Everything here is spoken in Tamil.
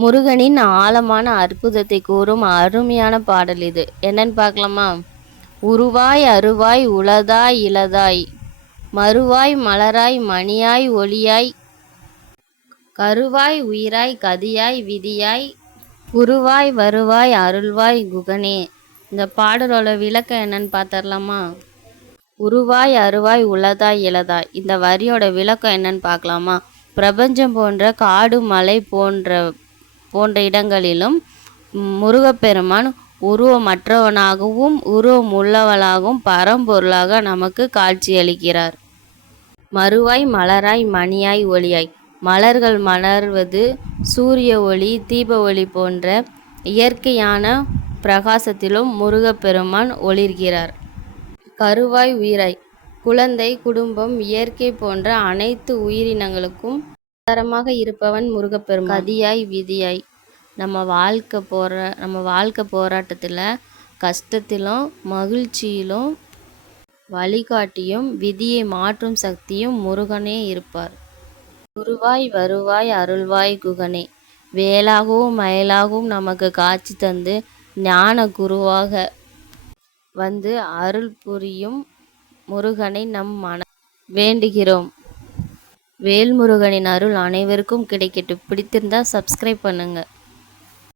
முருகனின் ஆழமான அற்புதத்தை கூறும் அருமையான பாடல் இது. என்னன்னு பார்க்கலாமா? உருவாய் அருவாய் உளதாய் இளதாய் மறுவாய் மலராய் மணியாய் ஒளியாய் கருவாய் உயிராய் கதியாய் விதியாய் குருவாய் வருவாய் அருள்வாய் குகனே. இந்த பாடலோட விளக்கம் என்னன்னு பார்த்துடலாமா? உருவாய் அருவாய் உளதாய் இளதாய் இந்த வரியோட விளக்கம் என்னன்னு பார்க்கலாமா? பிரபஞ்சம் போன்ற காடு மலை போன்ற இடங்களிலும் முருகப்பெருமான் உருவமற்றவனாகவும் உருவம் உள்ளவளாகவும் பரம்பொருளாக நமக்கு காட்சியளிக்கிறார். மறுவாய் மலராய் மணியாய் ஒளியாய் மலர்கள் மலர்வது சூரிய ஒளி தீப ஒளி போன்ற இயற்கையான பிரகாசத்திலும் முருகப்பெருமான் ஒளிர்கிறார். கருவாய் உயிராய் குழந்தை குடும்பம் இயற்கை போன்ற அனைத்து உயிரினங்களுக்கும் ஆதாரமாக இருப்பவன் முருகப்பெருமான். கதியாய் விதியாய் நம்ம வாழ்க்கை போராட்டத்தில் கஷ்டத்திலும் மகிழ்ச்சியிலும் வழிகாட்டியும் விதியை மாற்றும் சக்தியும் முருகனே இருப்பார். குருவாய் வருவாய் அருள்வாய் குகனே. வேலாகவும் மயிலாகவும் நமக்கு காட்சி தந்து ஞான குருவாக வந்து அருள் புரியும் முருகனை நம் வேண்டுகிறோம். வேல்முருகனின் அருள் அனைவருக்கும் கிடைக்கட்டும். பிடித்திருந்தா சப்ஸ்கிரைப் பண்ணுங்க.